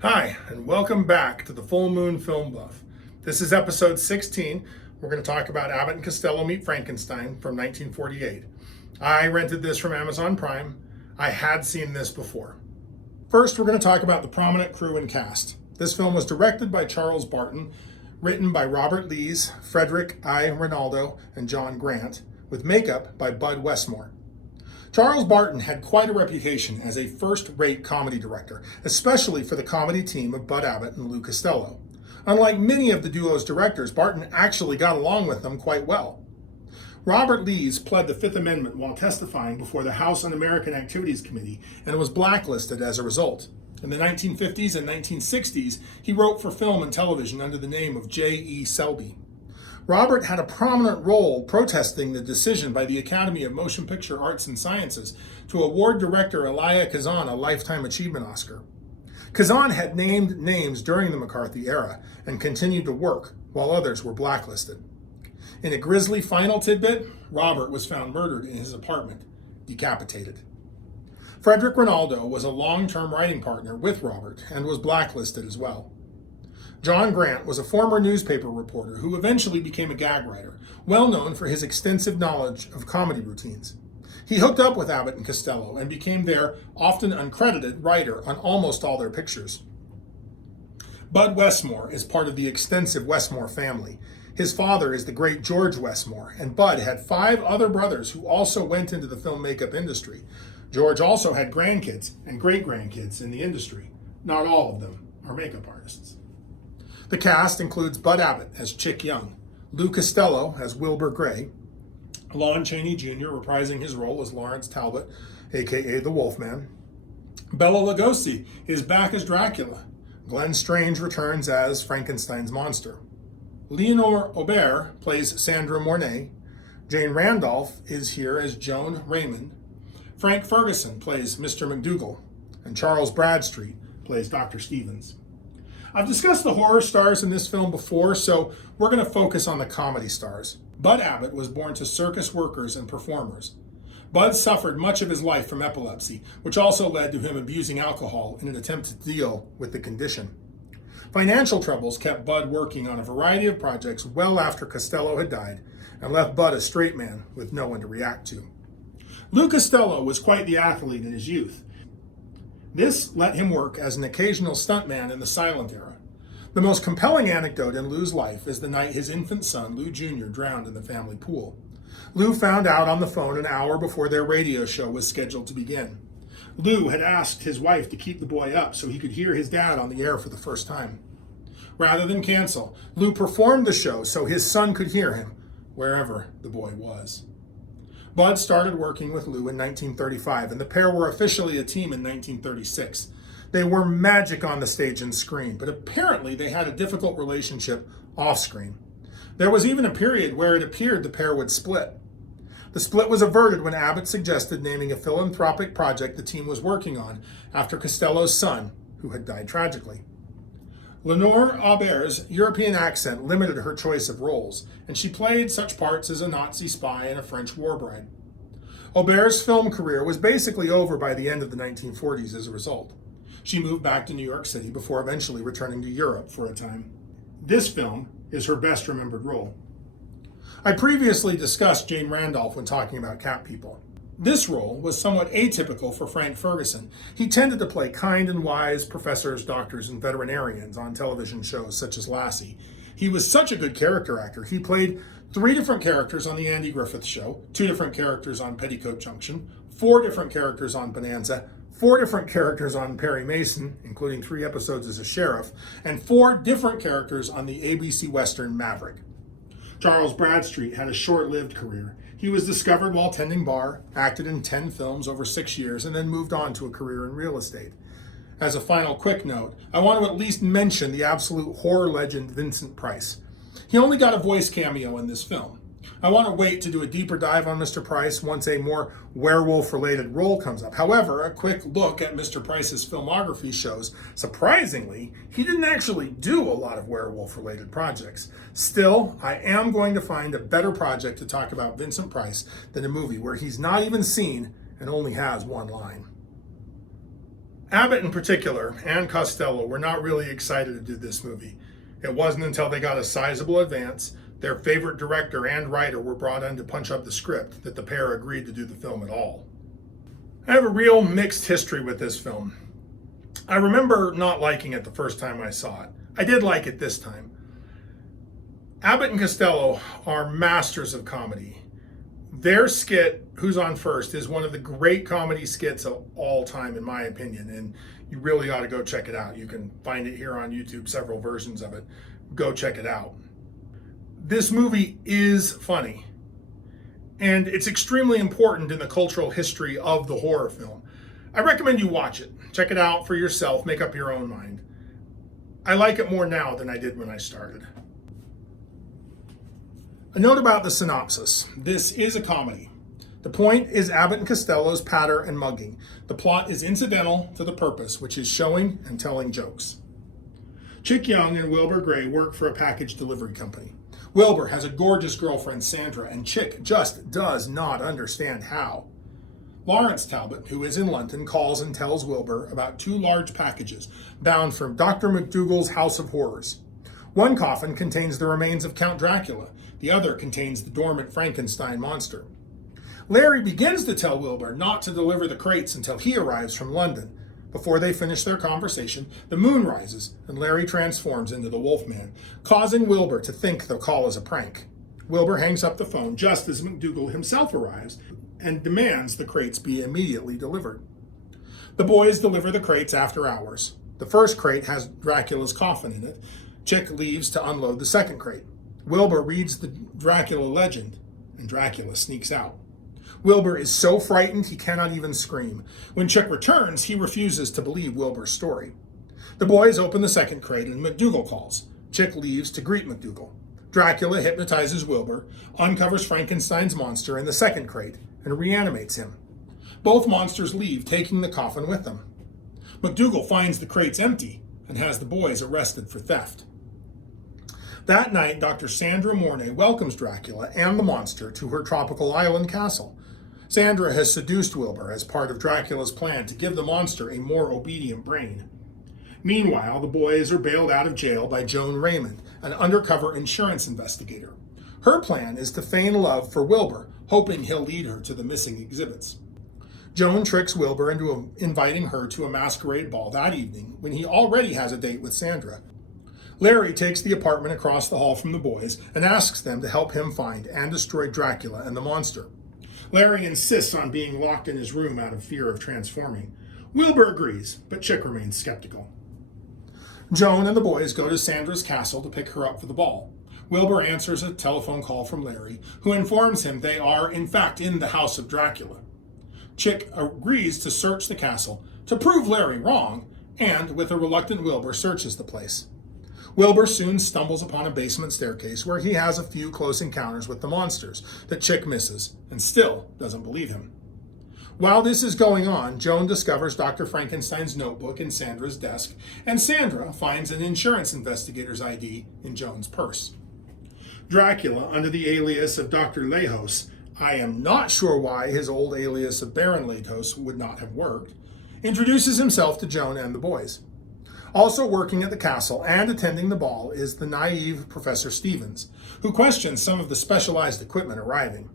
Hi, and welcome back to the Full Moon Film Buff. This is episode 16. We're going to talk about Abbott and Costello Meet Frankenstein from 1948. I rented this from Amazon Prime. I had seen this before. First, we're going to talk about the prominent crew and cast. This film was directed by Charles Barton, written by Robert Lees, Frederick I. Rinaldo, and John Grant, with makeup by Bud Westmore. Charles Barton had quite a reputation as a first-rate comedy director, especially for the comedy team of Bud Abbott and Lou Costello. Unlike many of the duo's directors, Barton actually got along with them quite well. Robert Lees pled the Fifth Amendment while testifying before the House Un-American Activities Committee and was blacklisted as a result. In the 1950s and 1960s, he wrote for film and television under the name of J.E. Selby. Robert had a prominent role protesting the decision by the Academy of Motion Picture Arts and Sciences to award director Elia Kazan a Lifetime Achievement Oscar. Kazan had named names during the McCarthy era and continued to work while others were blacklisted. In a grisly final tidbit, Robert was found murdered in his apartment, decapitated. Frederick Rinaldo was a long-term writing partner with Robert and was blacklisted as well. John Grant was a former newspaper reporter who eventually became a gag writer, well known for his extensive knowledge of comedy routines. He hooked up with Abbott and Costello and became their, often uncredited, writer on almost all their pictures. Bud Westmore is part of the extensive Westmore family. His father is the great George Westmore, and Bud had 5 other brothers who also went into the film makeup industry. George also had grandkids and great-grandkids in the industry. Not all of them are makeup artists. The cast includes Bud Abbott as Chick Young, Lou Costello as Wilbur Gray, Lon Chaney Jr. reprising his role as Lawrence Talbot, aka the Wolfman. Bela Lugosi is back as Dracula. Glenn Strange returns as Frankenstein's monster. Leonore Aubert plays Sandra Mornay. Jane Randolph is here as Joan Raymond. Frank Ferguson plays Mr. McDougal, and Charles Bradstreet plays Dr. Stevens. I've discussed the horror stars in this film before, so we're going to focus on the comedy stars. Bud Abbott was born to circus workers and performers. Bud suffered much of his life from epilepsy, which also led to him abusing alcohol in an attempt to deal with the condition. Financial troubles kept Bud working on a variety of projects well after Costello had died, and left Bud a straight man with no one to react to. Lou Costello was quite the athlete in his youth. This let him work as an occasional stuntman in the silent era. The most compelling anecdote in Lou's life is the night his infant son, Lou Jr., drowned in the family pool. Lou found out on the phone an hour before their radio show was scheduled to begin. Lou had asked his wife to keep the boy up so he could hear his dad on the air for the first time. Rather than cancel, Lou performed the show so his son could hear him wherever the boy was. Bud started working with Lou in 1935, and the pair were officially a team in 1936. They were magic on the stage and screen, but apparently they had a difficult relationship off-screen. There was even a period where it appeared the pair would split. The split was averted when Abbott suggested naming a philanthropic project the team was working on after Costello's son, who had died tragically. Lenore Aubert's European accent limited her choice of roles, and she played such parts as a Nazi spy and a French war bride. Aubert's film career was basically over by the end of the 1940s as a result. She moved back to New York City before eventually returning to Europe for a time. This film is her best remembered role. I previously discussed Jane Randolph when talking about Cat People. This role was somewhat atypical for Frank Ferguson. He tended to play kind and wise professors, doctors, and veterinarians on television shows such as Lassie. He was such a good character actor. He played 3 different characters on The Andy Griffith Show, 2 different characters on Petticoat Junction, 4 different characters on Bonanza, 4 different characters on Perry Mason, including 3 episodes as a sheriff, and 4 different characters on the ABC Western Maverick. Charles Bradstreet had a short-lived career. He was discovered while tending bar, acted in 10 films over 6 years, and then moved on to a career in real estate. As a final quick note, I want to at least mention the absolute horror legend Vincent Price. He only got a voice cameo in this film. I want to wait to do a deeper dive on Mr. Price once a more werewolf-related role comes up. However, a quick look at Mr. Price's filmography shows, surprisingly, he didn't actually do a lot of werewolf-related projects. Still, I am going to find a better project to talk about Vincent Price than a movie where he's not even seen and only has one line. Abbott in particular, and Costello, were not really excited to do this movie. It wasn't until they got a sizable advance, their favorite director and writer were brought in to punch up the script, that the pair agreed to do the film at all. I have a real mixed history with this film. I remember not liking it the first time I saw it. I did like it this time. Abbott and Costello are masters of comedy. Their skit, Who's on First, is one of the great comedy skits of all time, in my opinion, and you really ought to go check it out. You can find it here on YouTube, several versions of it. Go check it out. This movie is funny, and it's extremely important in the cultural history of the horror film. I recommend you watch it. Check it out for yourself, make up your own mind. I like it more now than I did when I started. A note about the synopsis. This is a comedy. The point is Abbott and Costello's patter and mugging. The plot is incidental to the purpose, which is showing and telling jokes. Chick Young and Wilbur Gray work for a package delivery company. Wilbur has a gorgeous girlfriend, Sandra, and Chick just does not understand how. Lawrence Talbot, who is in London, calls and tells Wilbur about 2 large packages bound from Dr. McDougal's House of Horrors. One coffin contains the remains of Count Dracula. The other contains the dormant Frankenstein monster. Larry begins to tell Wilbur not to deliver the crates until he arrives from London. Before they finish their conversation, the moon rises and Larry transforms into the Wolfman, causing Wilbur to think the call is a prank. Wilbur hangs up the phone just as McDougal himself arrives and demands the crates be immediately delivered. The boys deliver the crates after hours. The first crate has Dracula's coffin in it. Chick leaves to unload the second crate. Wilbur reads the Dracula legend, and Dracula sneaks out. Wilbur is so frightened he cannot even scream. When Chick returns, he refuses to believe Wilbur's story. The boys open the second crate and McDougal calls. Chick leaves to greet McDougal. Dracula hypnotizes Wilbur, uncovers Frankenstein's monster in the second crate, and reanimates him. Both monsters leave, taking the coffin with them. McDougal finds the crates empty and has the boys arrested for theft. That night, Dr. Sandra Mornay welcomes Dracula and the monster to her tropical island castle. Sandra has seduced Wilbur as part of Dracula's plan to give the monster a more obedient brain. Meanwhile, the boys are bailed out of jail by Joan Raymond, an undercover insurance investigator. Her plan is to feign love for Wilbur, hoping he'll lead her to the missing exhibits. Joan tricks Wilbur into inviting her to a masquerade ball that evening when he already has a date with Sandra. Larry takes the apartment across the hall from the boys and asks them to help him find and destroy Dracula and the monster. Larry insists on being locked in his room out of fear of transforming. Wilbur agrees, but Chick remains skeptical. Joan and the boys go to Sandra's castle to pick her up for the ball. Wilbur answers a telephone call from Larry, who informs him they are, in fact, in the house of Dracula. Chick agrees to search the castle to prove Larry wrong, and, with a reluctant Wilbur, searches the place. Wilbur soon stumbles upon a basement staircase where he has a few close encounters with the monsters that Chick misses and still doesn't believe him. While this is going on, Joan discovers Dr. Frankenstein's notebook in Sandra's desk, and Sandra finds an insurance investigator's ID in Joan's purse. Dracula, under the alias of Dr. Lejos, I am not sure why his old alias of Baron Lejos would not have worked, introduces himself to Joan and the boys. Also working at the castle and attending the ball is the naive Professor Stevens, who questions some of the specialized equipment arriving.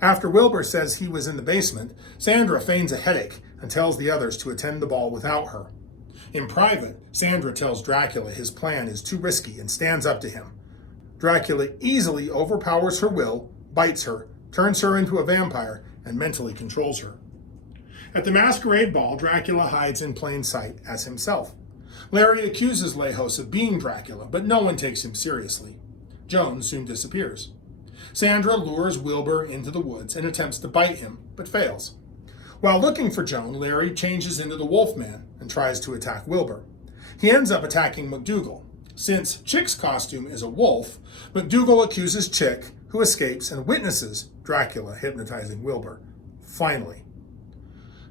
After Wilbur says he was in the basement, Sandra feigns a headache and tells the others to attend the ball without her. In private, Sandra tells Dracula his plan is too risky and stands up to him. Dracula easily overpowers her will, bites her, turns her into a vampire, and mentally controls her. At the masquerade ball, Dracula hides in plain sight as himself. Larry accuses Lejos of being Dracula, but no one takes him seriously. Joan soon disappears. Sandra lures Wilbur into the woods and attempts to bite him, but fails. While looking for Joan, Larry changes into the Wolfman and tries to attack Wilbur. He ends up attacking McDougal. Since Chick's costume is a wolf, McDougal accuses Chick, who escapes and witnesses Dracula hypnotizing Wilbur. Finally.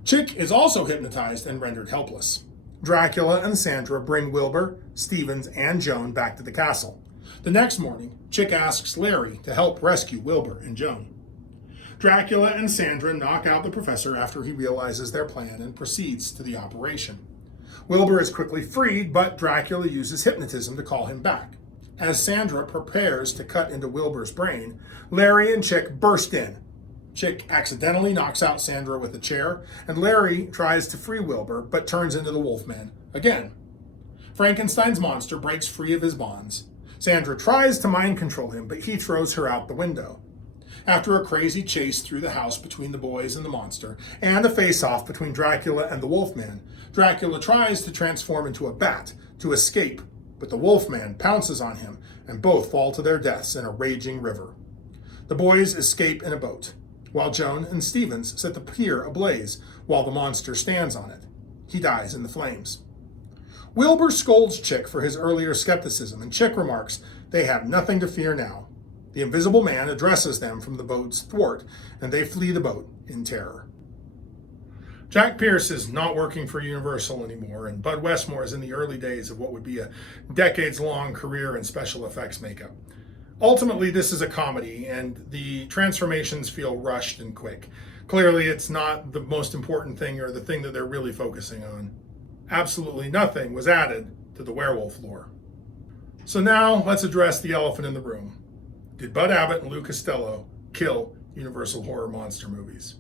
Chick is also hypnotized and rendered helpless. Dracula and Sandra bring Wilbur, Stevens, and Joan back to the castle. The next morning, Chick asks Larry to help rescue Wilbur and Joan. Dracula and Sandra knock out the professor after he realizes their plan and proceeds to the operation. Wilbur is quickly freed, but Dracula uses hypnotism to call him back. As Sandra prepares to cut into Wilbur's brain, Larry and Chick burst in. Chick accidentally knocks out Sandra with a chair, and Larry tries to free Wilbur, but turns into the Wolfman again. Frankenstein's monster breaks free of his bonds. Sandra tries to mind control him, but he throws her out the window. After a crazy chase through the house between the boys and the monster, and a face-off between Dracula and the Wolfman, Dracula tries to transform into a bat to escape, but the Wolfman pounces on him, and both fall to their deaths in a raging river. The boys escape in a boat, while Joan and Stevens set the pier ablaze while the monster stands on it. He dies in the flames. Wilbur scolds Chick for his earlier skepticism, and Chick remarks they have nothing to fear now. The Invisible Man addresses them from the boat's thwart, and they flee the boat in terror. Jack Pierce is not working for Universal anymore, and Bud Westmore is in the early days of what would be a decades-long career in special effects makeup. Ultimately, this is a comedy, and the transformations feel rushed and quick. Clearly, it's not the most important thing or the thing that they're really focusing on. Absolutely nothing was added to the werewolf lore. So now, let's address the elephant in the room. Did Bud Abbott and Lou Costello kill Universal horror monster movies?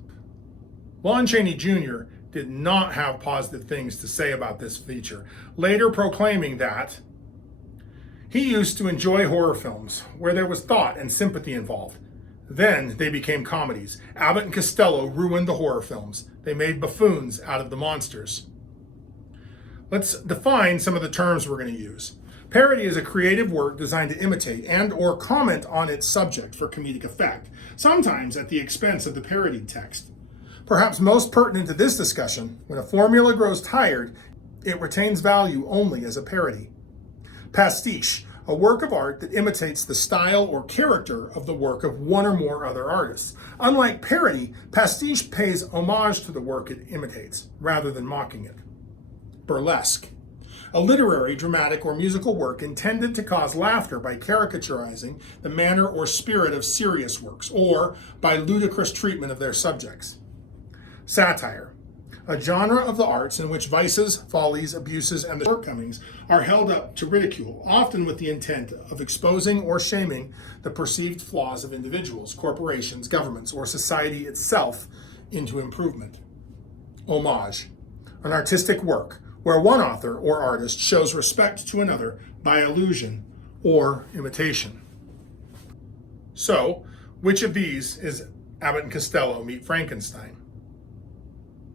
Lon Chaney Jr. did not have positive things to say about this feature, later proclaiming that he used to enjoy horror films where there was thought and sympathy involved. Then they became comedies. Abbott and Costello ruined the horror films. They made buffoons out of the monsters. Let's define some of the terms we're going to use. Parody is a creative work designed to imitate and or comment on its subject for comedic effect, sometimes at the expense of the parodied text. Perhaps most pertinent to this discussion, when a formula grows tired, it retains value only as a parody. Pastiche, a work of art that imitates the style or character of the work of one or more other artists. Unlike parody, pastiche pays homage to the work it imitates, rather than mocking it. Burlesque, a literary, dramatic, or musical work intended to cause laughter by caricaturizing the manner or spirit of serious works, or by ludicrous treatment of their subjects. Satire, a genre of the arts in which vices, follies, abuses, and the shortcomings are held up to ridicule, often with the intent of exposing or shaming the perceived flaws of individuals, corporations, governments, or society itself into improvement. Homage, an artistic work where one author or artist shows respect to another by allusion or imitation. So, which of these is Abbott and Costello meet Frankenstein?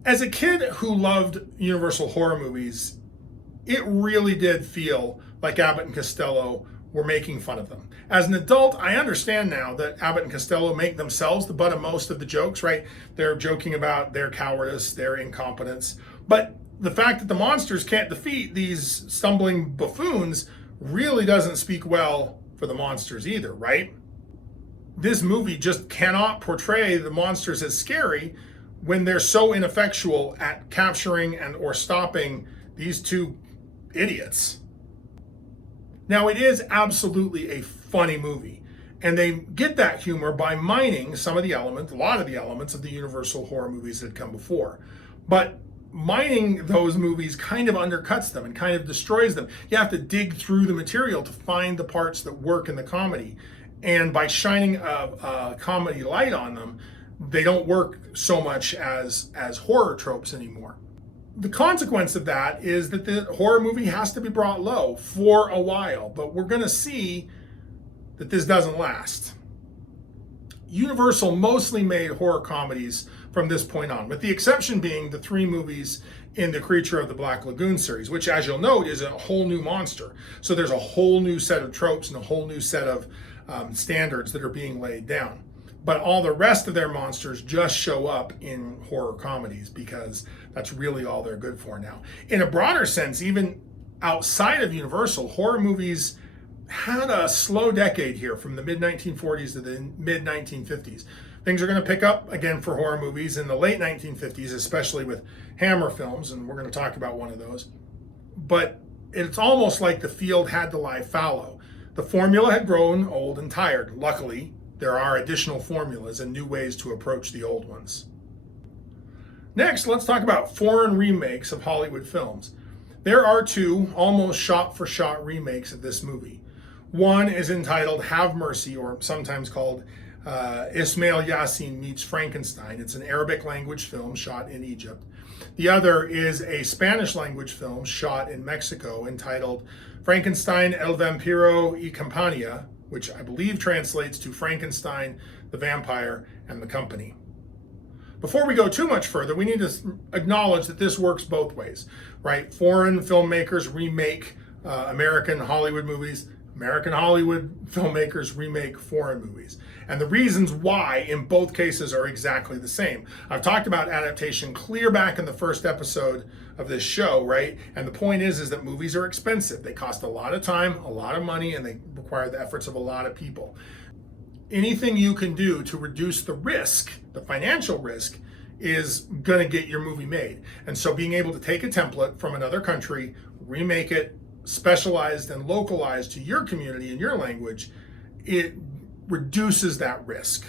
As a kid who loved Universal horror movies, it really did feel like Abbott and Costello were making fun of them. As an adult, I understand now that Abbott and Costello make themselves the butt of most of the jokes, right? They're joking about their cowardice, their incompetence. But the fact that the monsters can't defeat these stumbling buffoons really doesn't speak well for the monsters either, right? This movie just cannot portray the monsters as scary when they're so ineffectual at capturing and or stopping these two idiots. Now, it is absolutely a funny movie, and they get that humor by mining some of the elements, a lot of the elements of the Universal horror movies that had come before. But mining those movies kind of undercuts them and kind of destroys them. You have to dig through the material to find the parts that work in the comedy. And by shining a comedy light on them, they don't work so much as horror tropes anymore. The consequence of that is that the horror movie has to be brought low for a while, but we're going to see that this doesn't last. Universal mostly made horror comedies from this point on, with the exception being the 3 movies in the Creature of the Black Lagoon series, which, as you'll note, is a whole new monster. So there's a whole new set of tropes and a whole new set of standards that are being laid down. But all the rest of their monsters just show up in horror comedies because that's really all they're good for now. In a broader sense, even outside of Universal, horror movies had a slow decade here from the mid-1940s to the mid-1950s. Things are going to pick up again for horror movies in the late 1950s, especially with Hammer films, and we're going to talk about one of those. But it's almost like the field had to lie fallow. The formula had grown old and tired. Luckily, there are additional formulas and new ways to approach the old ones. Next, let's talk about foreign remakes of Hollywood films. There are two almost shot-for-shot remakes of this movie. One is entitled Have Mercy, or sometimes called Ismail Yassin Meets Frankenstein. It's an Arabic language film shot in Egypt. The other is a Spanish language film shot in Mexico entitled Frankenstein el Vampiro y Compañía, which I believe translates to Frankenstein, the Vampire, and the Company. Before we go too much further, we need to acknowledge that this works both ways, right? Foreign filmmakers remake American Hollywood movies. American Hollywood filmmakers remake foreign movies. And the reasons why in both cases are exactly the same. I've talked about adaptation clear back in the first episode of this show, right? And the point is that movies are expensive. They cost a lot of time, a lot of money, and they require the efforts of a lot of people. Anything you can do to reduce the risk, the financial risk, is going to get your movie made. And so being able to take a template from another country, remake it, specialized and localized to your community and your language, it reduces that risk.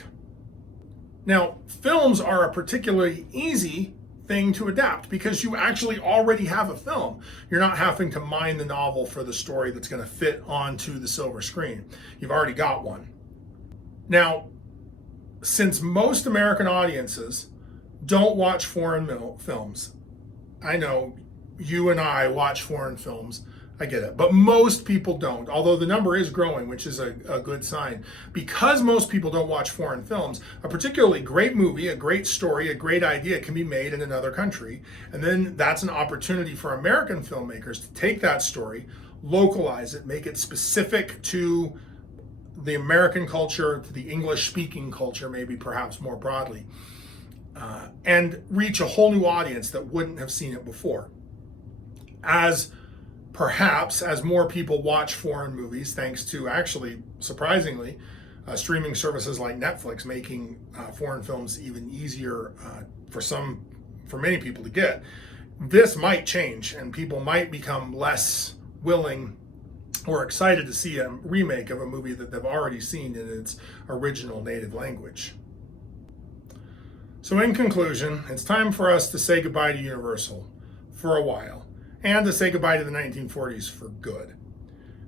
Now, films are a particularly easy thing to adapt because you actually already have a film. You're not having to mine the novel for the story that's going to fit onto the silver screen. You've already got one. Now, since most American audiences don't watch foreign films, I know you and I watch foreign films, I get it, but most people don't, although the number is growing, which is a good sign. Because most people don't watch foreign films, a particularly great movie, a great story, a great idea can be made in another country, and then that's an opportunity for American filmmakers to take that story, localize it, make it specific to the American culture, to the English-speaking culture, maybe perhaps more broadly, and reach a whole new audience that wouldn't have seen it before. As more people watch foreign movies, thanks to actually, surprisingly, streaming services like Netflix making foreign films even easier for many people to get, this might change and people might become less willing or excited to see a remake of a movie that they've already seen in its original native language. So in conclusion, it's time for us to say goodbye to Universal for a while, and to say goodbye to the 1940s for good.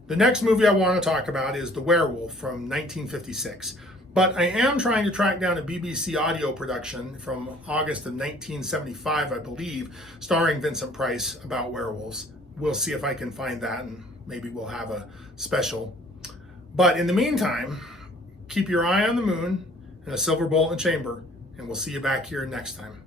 The next movie I want to talk about is The Werewolf from 1956, but I am trying to track down a BBC audio production from August of 1975, I believe, starring Vincent Price about werewolves. We'll see if I can find that, and maybe we'll have a special. But in the meantime, keep your eye on the moon and a silver bullet in the chamber, and we'll see you back here next time.